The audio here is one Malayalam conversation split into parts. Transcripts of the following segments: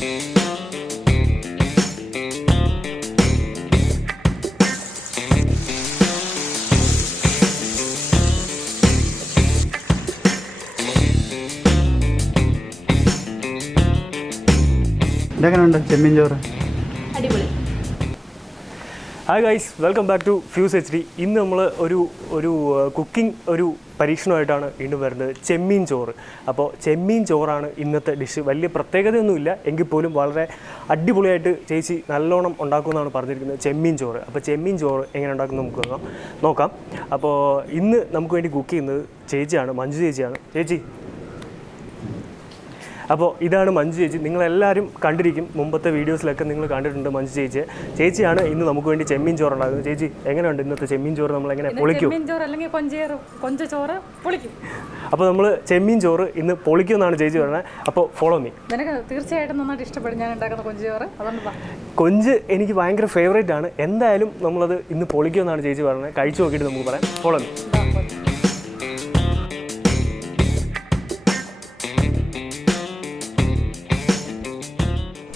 ഇതെങ്ങനെയുണ്ട് ചെമ്മീൻ ചോറ്? അടിപൊളി. Hi guys, welcome back to Fuse HD. ഇന്ന് നമ്മൾ ഒരു കുക്കിംഗ് പരീക്ഷണമായിട്ടാണ് വീണ്ടും വരുന്നത്, ചെമ്മീൻ ചോറ്. അപ്പോൾ ചെമ്മീൻ ചോറാണ് ഇന്നത്തെ ഡിഷ്. വലിയ പ്രത്യേകതയൊന്നുമില്ല, എങ്കിൽ പോലും വളരെ അടിപൊളിയായിട്ട് ചേച്ചി നല്ലോണം ഉണ്ടാക്കുമെന്നാണ് പറഞ്ഞിരിക്കുന്നത് ചെമ്മീൻ ചോറ്. അപ്പോൾ ചെമ്മീൻ ചോറ് എങ്ങനെ ഉണ്ടാക്കുന്നത് നമുക്ക് നോക്കാം. അപ്പോൾ ഇന്ന് നമുക്ക് വേണ്ടി കുക്ക് ചെയ്യുന്നത് ചേച്ചിയാണ്, മഞ്ജു ചേച്ചിയാണ്. ചേച്ചി, അപ്പോൾ ഇതാണ് മഞ്ജു ചേച്ചി. നിങ്ങളെല്ലാവരും കണ്ടിരിക്കും, മുമ്പത്തെ വീഡിയോസിലൊക്കെ നിങ്ങൾ കണ്ടിട്ടുണ്ട് മഞ്ജു ചേച്ചിയാണ് ഇന്ന് നമുക്ക് വേണ്ടി ചെമ്മീൻ ചോറ് ഉണ്ടാക്കുന്നത്. ചേച്ചി, എങ്ങനെയുണ്ട് ഇന്നത്തെ ചെമ്മീൻ ചോറ്? നമ്മൾ എങ്ങനെ പൊളിക്കും? അപ്പോൾ നമ്മൾ ചെമ്മീൻ ചോറ് ഇന്ന് പൊളിക്കുമെന്നാണ് ചേച്ചി പറയുന്നത്. അപ്പോൾ ഫോളോ മീ. തീർച്ചയായിട്ടും നന്നായിട്ട് ഇഷ്ടപ്പെടും ഞാൻ ഉണ്ടാക്കുന്ന കൊഞ്ച് ചോറ്. കൊഞ്ച് എനിക്ക് ഭയങ്കര ഫേവറേറ്റ് ആണ്. എന്തായാലും നമ്മളത് ഇന്ന് പൊളിക്കുമെന്നാണ് ചേച്ചി പറയുന്നത്. കഴിച്ചു നോക്കിയിട്ട് നമുക്ക് പറയാം. Follow me.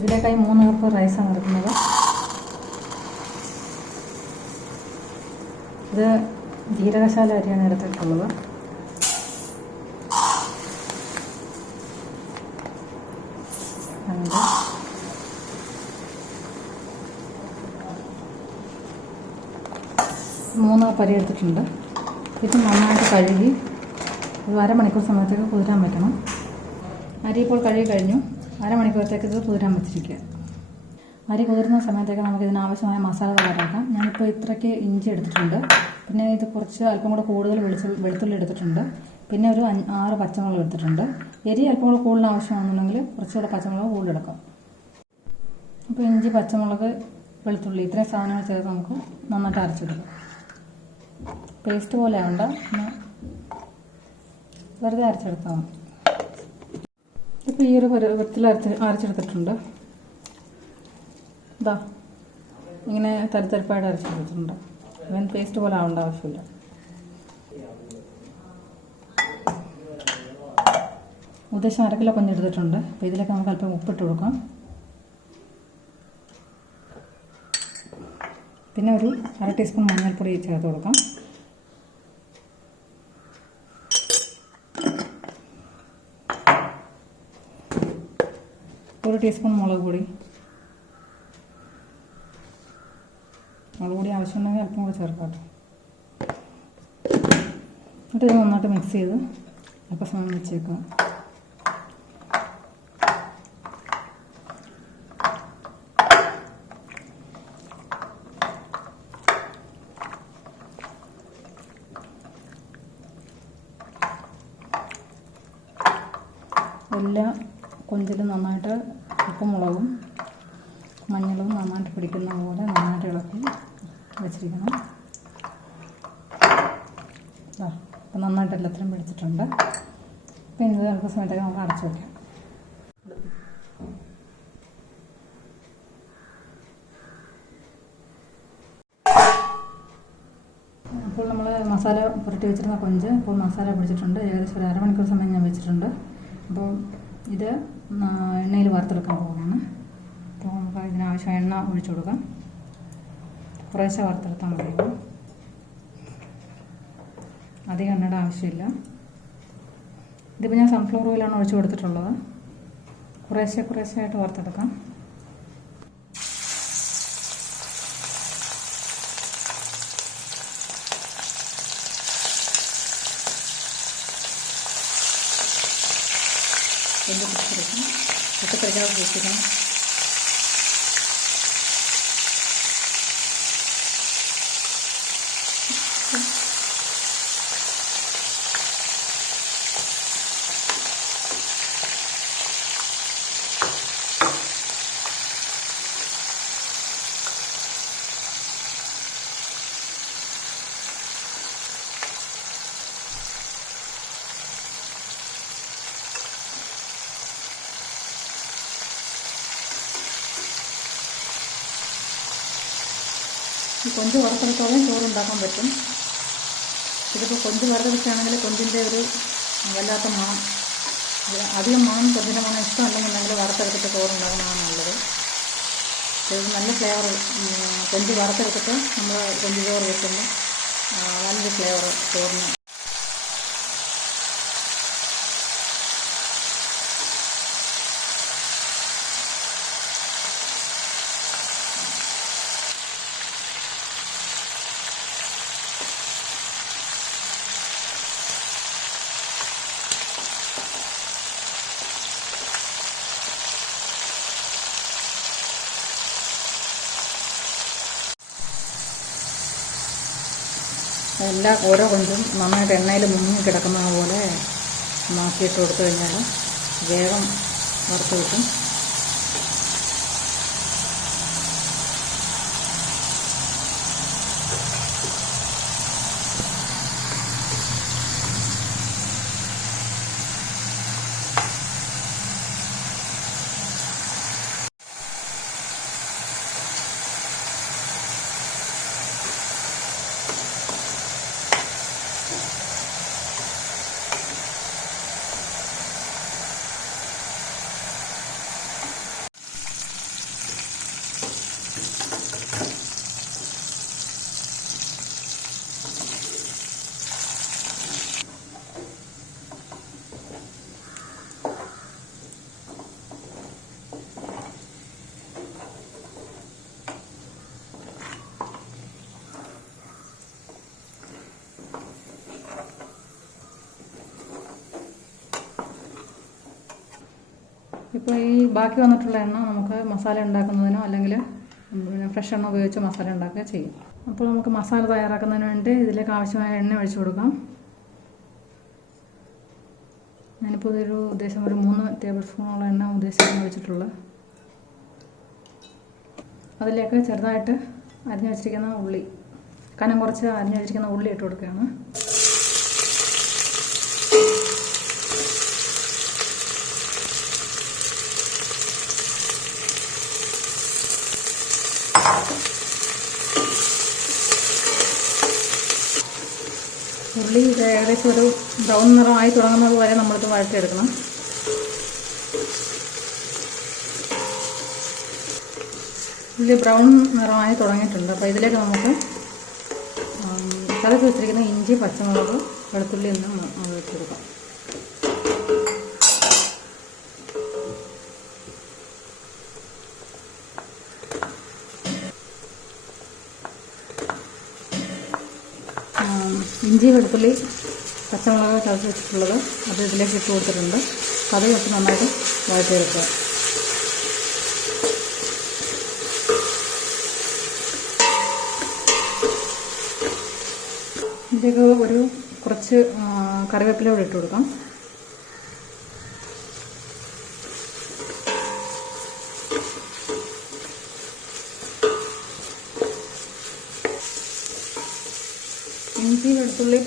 ഇതിലേക്കായി 3 കപ്പ് റൈസാണ് എടുക്കുന്നത്. ഇത് ജീരകശാല അരിയാണ് എടുത്തിട്ടുള്ളത്. മൂന്ന് കപ്പ് അരി എടുത്തിട്ടുണ്ട്. ഇത് നന്നായിട്ട് കഴുകി ഒരു അരമണിക്കൂർ സമയത്തേക്ക് കുതിരാൻ പറ്റണം. അരി ഇപ്പോൾ കഴുകി കഴിഞ്ഞു. അരമണിക്കൂറത്തേക്ക് ഇത് കുതിരാൻ വെച്ചിരിക്കുക. അരി കുതിരുന്ന സമയത്തേക്ക് നമുക്ക് ഇതിനാവശ്യമായ മസാല തയ്യാറാക്കാം. ഞാനിപ്പോൾ ഇത്രയ്ക്ക് ഇഞ്ചി എടുത്തിട്ടുണ്ട്. പിന്നെ ഇത് കുറച്ച് അല്പം കൂടെ കൂടുതൽ വെളുത്തുള്ളി എടുത്തിട്ടുണ്ട്. പിന്നെ ഒരു 6 പച്ചമുളക് എടുത്തിട്ടുണ്ട്. എരി അല്പം കൂടെ കൂടുതൽ ആവശ്യമാണെന്നുണ്ടെങ്കിൽ കുറച്ചുകൂടെ പച്ചമുളക് കൂടുതലെടുക്കാം. അപ്പോൾ ഇഞ്ചി, പച്ചമുളക്, വെളുത്തുള്ളി ഇത്രയും സാധനങ്ങൾ ചേർത്ത് നമുക്ക് നന്നായിട്ട് അരച്ചെടുക്കാം. പേസ്റ്റ് പോലെ ആവണ്ട, വെറുതെ അരച്ചെടുത്താൽ മതി. ഇപ്പോൾ ഈ ഒരു പരുവത്തിൽ അരച്ചെടുത്തിട്ടുണ്ട്. ഇതാ ഇങ്ങനെ തരിത്തരിപ്പായിട്ട് അരച്ചെടുത്തിട്ടുണ്ട്. ഇവൻ പേസ്റ്റ് പോലെ ആവേണ്ട ആവശ്യമില്ല. ഉദ്ദേശം 1/2 കിലോ കൊഞ്ച് എടുത്തിട്ടുണ്ട്. അപ്പോൾ ഇതിലേക്ക് നമുക്ക് അല്പം ഉപ്പിട്ട് കൊടുക്കാം. പിന്നെ ഒരു 1/2 ടീസ്പൂൺ മഞ്ഞൾപ്പൊടി ചേർത്ത് കൊടുക്കാം. ഒരു ടീസ്പൂൺ മുളക് പൊടി ആവശ്യമുണ്ടെങ്കിൽ അല്പം കൂടെ ചേർക്കാം. എന്നിട്ട് ഇത് നന്നായിട്ട് മിക്സ് ചെയ്ത് അല്പം സമയം വെച്ചേക്കാം. എല്ലാ കൊഞ്ചിലും നന്നായിട്ട് ഉപ്പും മുളകും മഞ്ഞളും നന്നായിട്ട് പിടിക്കുന്ന പോലെ നന്നായിട്ട് ഇളക്കി വെച്ചിരിക്കണം. അപ്പം നന്നായിട്ട് എല്ലാത്തിനും പിടിച്ചിട്ടുണ്ട്. പിന്നെ ഇത് അല്പ സമയത്തേക്ക് നമുക്ക് അടച്ചു വയ്ക്കാം. അപ്പോൾ നമ്മൾ മസാല പുരട്ടി വെച്ചിരുന്ന കൊഞ്ച് ഇപ്പോൾ മസാല പിടിച്ചിട്ടുണ്ട്. ഏകദേശം ഒരു അരമണിക്കൂർ സമയം ഞാൻ വെച്ചിട്ടുണ്ട്. അപ്പോൾ ഇത് എണ്ണയിൽ വറുത്തെടുക്കാൻ പോകുകയാണ്. അപ്പോൾ നമുക്ക് ഇതിനാവശ്യം എണ്ണ ഒഴിച്ചു കൊടുക്കാം. കുറേശ്ശെ വറുത്തെടുത്താൽ മതി. അധികം എണ്ണയുടെ ആവശ്യമില്ല. ഇതിപ്പോൾ ഞാൻ സൺഫ്ലവർ ഓയിലാണ് ഒഴിച്ചു കൊടുത്തിട്ടുള്ളത്. കുറേശ്ശെ ആയിട്ട് വറുത്തെടുക്കാം. പൊട്ടിത്തെറിക്കാതെ സൂക്ഷിക്കണം. കൊഞ്ച് വറുത്തെടുത്തോളം ചോറുണ്ടാക്കാൻ പറ്റും. ഇതിപ്പോൾ കൊഞ്ച് വറുത്തെടുക്കുകയാണെങ്കിൽ കൊഞ്ചിൻ്റെ ഒരു വല്ലാത്ത മണം അധികം മണം കൊഞ്ചിൻ്റെ മണം ഇഷ്ടമല്ലെന്നുണ്ടെങ്കിൽ വറുത്തെടുത്തിട്ട് ചോറുണ്ടാകുന്നതാണ് നല്ലത്. ഇത് നല്ല ഫ്ലേവർ, കൊഞ്ച് വറുത്തെടുത്തിട്ട് നമ്മൾ കൊഞ്ച് ചോറ് വെക്കുമ്പോൾ നല്ലൊരു ഫ്ലേവർ ചോറിന്. ഓരോ കൊഞ്ചും നന്നായിട്ട് എണ്ണയിൽ മുങ്ങി കിടക്കുന്നത് പോലെ നോക്കിയിട്ട് കൊടുത്തു കഴിഞ്ഞാൽ വേഗം വറുത്ത് കിട്ടും. ഇപ്പോൾ ഈ ബാക്കി വന്നിട്ടുള്ള എണ്ണ നമുക്ക് മസാല ഉണ്ടാക്കുന്നതിനോ അല്ലെങ്കിൽ പിന്നെ ഫ്രഷ് എണ്ണ ഉപയോഗിച്ച് മസാല ഉണ്ടാക്കുക ചെയ്യും. അപ്പോൾ നമുക്ക് മസാല തയ്യാറാക്കുന്നതിന് വേണ്ടി ഇതിലേക്ക് ആവശ്യമായ എണ്ണ ഒഴിച്ചു കൊടുക്കാം. ഞാനിപ്പോൾ ഇതൊരു ഉദ്ദേശം ഒരു 3 ടേബിൾ സ്പൂണോളം എണ്ണ ഉദ്ദേശിച്ചാണ് ഒഴിച്ചിട്ടുള്ളത്. അതിലേക്ക് ചെറുതായിട്ട് അരിഞ്ഞു വെച്ചിരിക്കുന്ന ഉള്ളി, കനം കുറച്ച് അരിഞ്ഞു വെച്ചിരിക്കുന്ന ഉള്ളി ഇട്ട് കൊടുക്കുകയാണ്. ഉള്ളി ഏകദേശം ഒരു ബ്രൗൺ നിറമായി തുടങ്ങുന്നത് വരെ നമ്മളിത് വഴറ്റിയെടുക്കണം. ഉള്ളി ബ്രൗൺ നിറമായി തുടങ്ങിയിട്ടുണ്ട്. അപ്പോൾ ഇതിലേക്ക് നമുക്ക് ചതച്ച് വെച്ചിരിക്കുന്ന ഇഞ്ചി, പച്ചമുളക്, വെളുത്തുള്ളി എന്നും വെച്ചെടുക്കാം. ഇഞ്ചി, വെളുത്തുള്ളി, പച്ചമുളക് ചതച്ച് വെച്ചിട്ടുള്ളത് അത് ഇതിലേക്ക് ഇട്ട് കൊടുത്തിട്ടുണ്ട്. അത് വെച്ച് നന്നായിട്ട് വഴറ്റിയെടുക്കുക. ഇതിലേക്ക് ഒരു കുറച്ച് കറിവേപ്പില കൂടെ ഇട്ട് കൊടുക്കാം. ഇഞ്ചി, വെളുത്തുള്ളി,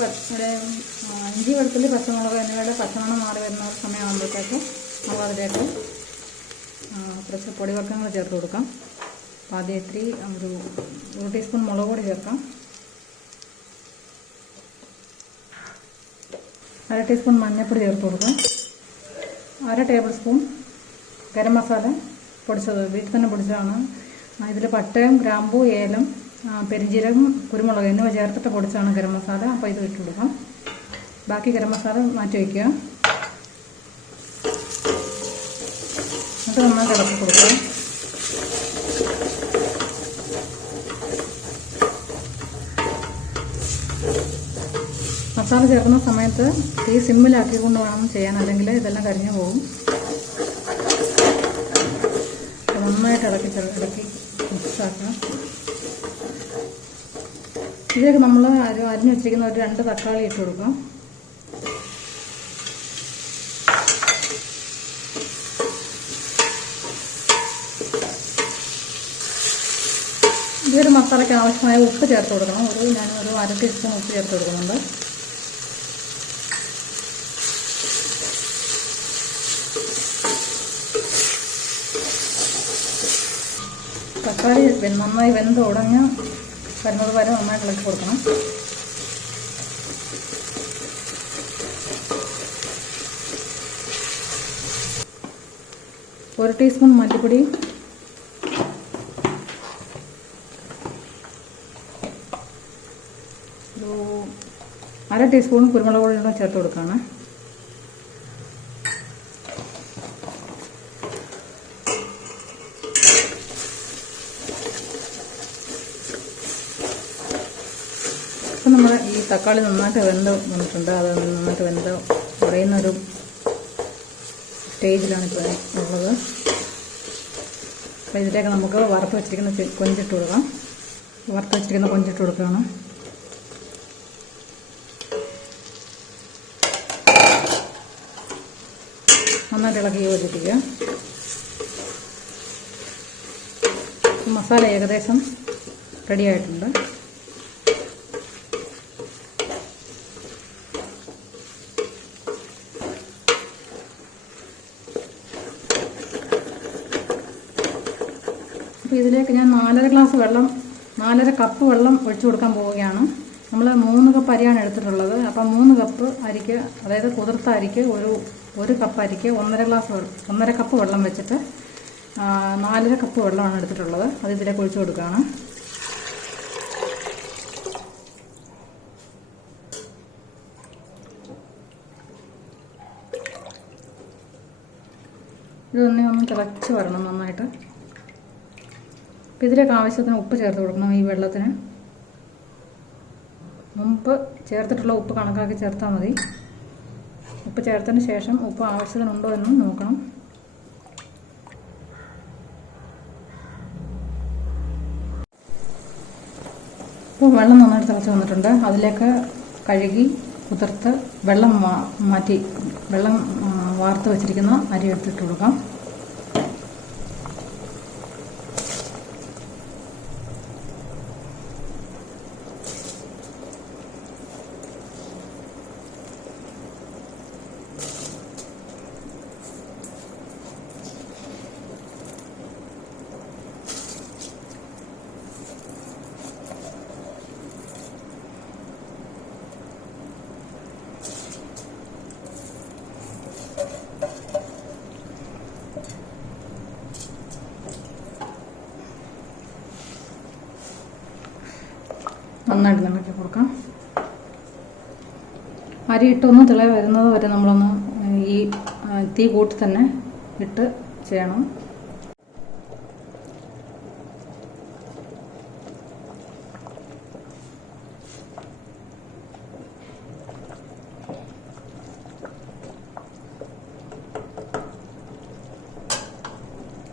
പച്ചമുളക് എന്നിവയുടെ പച്ചമണം മാറി വരുന്ന ഒരു സമയമാകുമ്പോഴത്തേക്ക് നമ്മൾ അതിലേക്ക് കുറച്ച് പൊടിവർഗ്ഗങ്ങൾ ചേർത്ത് കൊടുക്കാം. അപ്പോൾ ആദ്യം ഇത്തിരി ഒരു ടീസ്പൂൺ മുളക് പൊടി ചേർക്കാം. 1/2 ടീസ്പൂൺ മഞ്ഞൾപ്പൊടി ചേർത്ത് കൊടുക്കാം. 1/2 ടേബിൾ സ്പൂൺ ഗരം മസാല പൊടിച്ചത്, വീട്ടിൽ തന്നെ പൊടിച്ചതാണ്. ഇതിൽ പട്ടയും, ഗ്രാമ്പൂ, ഏലം, പെരിഞ്ജീരകം, കുരുമുളക് എന്നിവ ചേർത്തിട്ട് പൊടിച്ചാണ് ഗരം മസാല. അപ്പോൾ ഇത് ഇട്ട് കൊടുക്കാം. ബാക്കി ഗരം മസാല മാറ്റി വയ്ക്കുക. എന്നിട്ട് നന്നായി ഇളക്കി കൊടുക്കുക. മസാല ചേർക്കുന്ന സമയത്ത് തീ സിമ്മിലാക്കിക്കൊണ്ട് വേണം ചെയ്യാൻ, അല്ലെങ്കിൽ ഇതെല്ലാം കരിഞ്ഞു പോകും. നന്നായിട്ട് ഇളക്കി മിക്സാക്കുക. ഇതിലേക്ക് നമ്മൾ അരിഞ്ഞു വെച്ചിരിക്കുന്ന ഒരു 2 തക്കാളി ഇട്ട് കൊടുക്കാം. ഈ ഒരു മസാലയ്ക്ക് ആവശ്യമായ ഉപ്പ് ചേർത്ത് കൊടുക്കണം. ഞാനൊരു 1/2 ടീസ്പൂൺ ഉപ്പ് ചേർത്ത് കൊടുക്കുന്നുണ്ട്. തക്കാളി നന്നായി വെന്ത് ഉടഞ്ഞ് വരുന്നത് വരെ നന്നായിട്ട് ഇളക്കി കൊടുക്കണം. 1 ടീസ്പൂൺ മല്ലിപ്പൊടി, 1/2 ടീസ്പൂൺ കുരുമുളക് പൊടി കൂടെ ചേർത്ത് കൊടുക്കുകയാണ്. ഇപ്പം നമ്മൾ ഈ തക്കാളി നന്നായിട്ട് വെന്ത് വന്നിട്ടുണ്ട്. അത് നന്നായിട്ട് വെന്ത് ഉടയുന്നൊരു സ്റ്റേജിലാണ് ഇപ്പോൾ ഉള്ളത്. അപ്പോൾ ഇതിലേക്ക് നമുക്ക് വറുത്ത് വെച്ചിരിക്കുന്ന കൊഞ്ചിട്ട് കൊടുക്കാം. വറുത്ത് വെച്ചിരിക്കുന്ന കൊഞ്ചിട്ട് കൊടുക്കുകയാണ്. നന്നായിട്ട് ഇളക്കി യോജിപ്പിക്കുക. മസാല ഏകദേശം റെഡി ആയിട്ടുണ്ട്. അപ്പോൾ ഇതിലേക്ക് ഞാൻ 4.5 കപ്പ് വെള്ളം ഒഴിച്ചു കൊടുക്കാൻ പോവുകയാണ്. നമ്മൾ 3 കപ്പ് അരിയാണ് എടുത്തിട്ടുള്ളത്. അപ്പം 3 കപ്പ് അരിക്ക്, അതായത് കുതിർത്ത അരിക്ക് 1 കപ്പ് അരിക്ക് 1.5 കപ്പ് വെള്ളം വെച്ചിട്ട് 4.5 കപ്പ് വെള്ളമാണ് എടുത്തിട്ടുള്ളത്. അത് ഇതിലേക്ക് ഒഴിച്ചു കൊടുക്കുകയാണ്. ഇതൊന്ന് തിളച്ച് വരണം നന്നായിട്ട്. അപ്പോൾ ഇതിലേക്ക് ആവശ്യത്തിന് ഉപ്പ് ചേർത്ത് കൊടുക്കണം. ഈ വെള്ളത്തിന് മുമ്പ് ചേർത്തിട്ടുള്ള ഉപ്പ് കണക്കാക്കി ചേർത്താൽ മതി. ഉപ്പ് ചേർത്തതിന് ശേഷം ഉപ്പ് ആവശ്യത്തിനുണ്ടോ എന്നും നോക്കണം. ഇപ്പോൾ വെള്ളം നന്നായിട്ട് തിളച്ച് വന്നിട്ടുണ്ട്. അതിലേക്ക് കഴുകി കുതിർത്ത് വെള്ളം വാർത്ത് വെച്ചിരിക്കുന്ന അരി എടുത്തിട്ട് കൊടുക്കാം. നന്നായിട്ട് ഇളക്കി കൊടുക്കാം. അരി ഇട്ടൊന്ന് തിള വരുന്നത് വരെ നമ്മളൊന്ന് ഈ തീ കൂട്ടി തന്നെ ഇട്ട് ചെയ്യണം.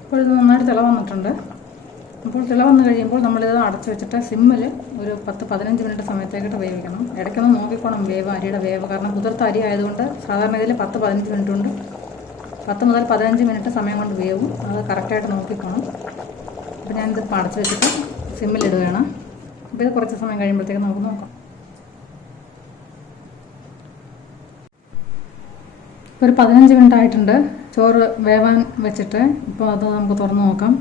ഇപ്പോൾ ഇത് നന്നായിട്ട് തിള വന്നിട്ടുണ്ട്. അപ്പോൾ തിള വന്ന് കഴിയുമ്പോൾ നമ്മളിത് അടച്ചു വെച്ചിട്ട് സിമ്മിൽ ഒരു 10-15 മിനിറ്റ് സമയത്തേക്കിട്ട് വേവിക്കണം. ഇടയ്ക്കൊന്ന് നോക്കിക്കോണം അരിയുടെ വേവ്. കാരണം കുതിർത്ത അരി ആയതുകൊണ്ട് സാധാരണ ഇതിൽ 10-15 മിനിറ്റ് ഉണ്ട്. 10 മുതൽ 15 മിനിറ്റ് സമയം കൊണ്ട് വേവും. അത് കറക്റ്റായിട്ട് നോക്കിക്കോണം. അപ്പോൾ ഞാനിത് അടച്ചു വെച്ചിട്ട് സിമ്മിലിടുകയാണ്. അപ്പോൾ ഇത് കുറച്ച് സമയം കഴിയുമ്പോഴത്തേക്ക് നമുക്ക് നോക്കാം. ഒരു 15 മിനിറ്റ് ആയിട്ടുണ്ട് ചോറ് വേവാൻ വെച്ചിട്ട്. ഇപ്പോൾ അത് നമുക്ക് തുറന്ന് നോക്കാം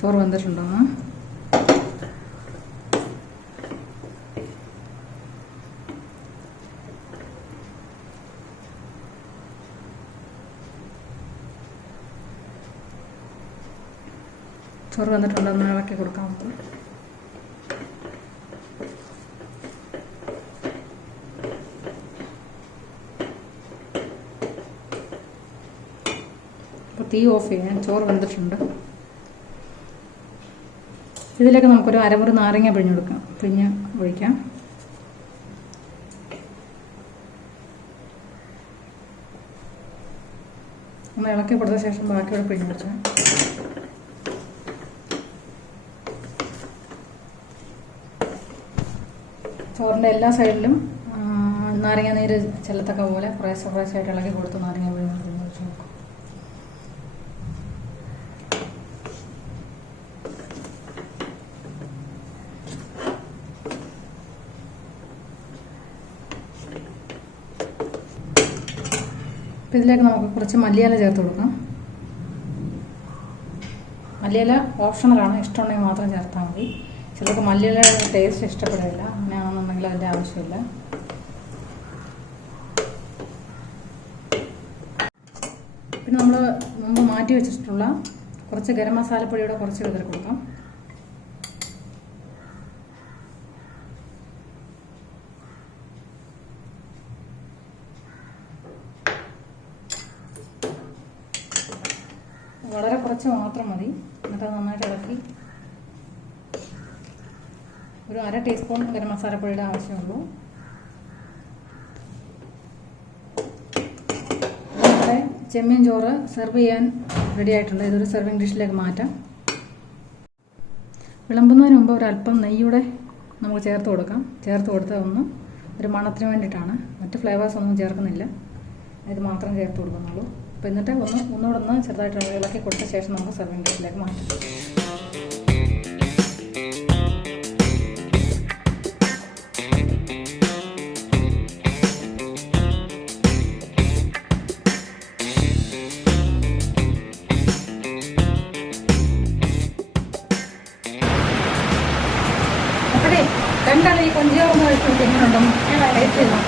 ചോറ് വെന്തിട്ടുണ്ടോന്ന്. ചോറ് വന്നിട്ടുണ്ടെന്ന് ഇളക്കി കൊടുക്കാം നമുക്ക്. അപ്പോൾ തീ ഓഫ് ചെയ്യാൻ. ചോറ് വെന്തിട്ടുണ്ട്. ഇതിലേക്ക് നമുക്കൊരു അരമുറി നാരങ്ങ പിഴിഞ്ഞ് ഒഴിക്കാം. ഒന്ന് ഇളക്കി കൊടുത്ത ശേഷം ബാക്കിയോടെ പിഴിഞ്ഞൊഴിച്ചാൽ. ചോറിൻ്റെ എല്ലാ സൈഡിലും നാരങ്ങ നീര് ചെല്ലത്തക്ക പോലെ കുറേശ്ശായിട്ട് ഇളക്കി കൊടുത്ത് നാരങ്ങ പിഴിഞ്ഞൊഴിച്ച് നോക്കാം. അപ്പോൾ ഇതിലേക്ക് നമുക്ക് കുറച്ച് മല്ലിയില ചേർത്ത് കൊടുക്കാം. മല്ലിയില ഓപ്ഷണലാണ്. ഇഷ്ടമുണ്ടെങ്കിൽ മാത്രം ചേർത്താൽ മതി. ചിലർക്ക് മല്ലിയിലയുടെ ടേസ്റ്റ് ഇഷ്ടപ്പെടില്ല. അങ്ങനെയാണെന്നുണ്ടെങ്കിൽ അതിൻ്റെ ആവശ്യമില്ല. പിന്നെ നമ്മൾ മുമ്പ് മാറ്റി വെച്ചിട്ടുള്ള കുറച്ച് ഗരം മസാലപ്പൊടിയുടെ കുറച്ച് വിതറി കൊടുക്കാം. വളരെ കുറച്ച് മാത്രം മതി. എന്നിട്ട് അത് നന്നായിട്ട് ഇളക്കി ഒരു 1/2 ടീസ്പൂൺ ഗരം മസാലപ്പൊടിയുടെ ആവശ്യമുള്ളൂ. നമ്മുടെ ചെമ്മീൻ ചോറ് സെർവ് ചെയ്യാൻ റെഡി ആയിട്ടുണ്ട്. ഇതൊരു സെർവിങ് ഡിഷിലേക്ക് മാറ്റാം. വിളമ്പുന്നതിന് മുമ്പ് ഒരല്പം നെയ്യൂടെ നമുക്ക് ചേർത്ത് കൊടുക്കാം. ചേർത്ത് കൊടുത്തത് ഒന്ന് ഒരു മണത്തിന് വേണ്ടിയിട്ടാണ്. മറ്റ് ഫ്ലേവേഴ്സ് ഒന്നും ചേർക്കുന്നില്ല, ഇത് മാത്രം ചേർത്ത് കൊടുക്കുന്നുള്ളൂ. അപ്പോൾ എന്നിട്ട് ഒന്നുകൂടെ ചെറുതായിട്ട് ഇളക്കി കൊടുത്ത ശേഷം നമുക്ക് സെർവിങ് ഡിഷിലേക്ക് മാറ്റാം. അപ്പോഴേ രണ്ടാളും ഈ കൊഞ്ചിയോന്ന് കഴിച്ചു എങ്ങനെയുണ്ടോ? ടേസ്റ്റ് ചെയ്തോ?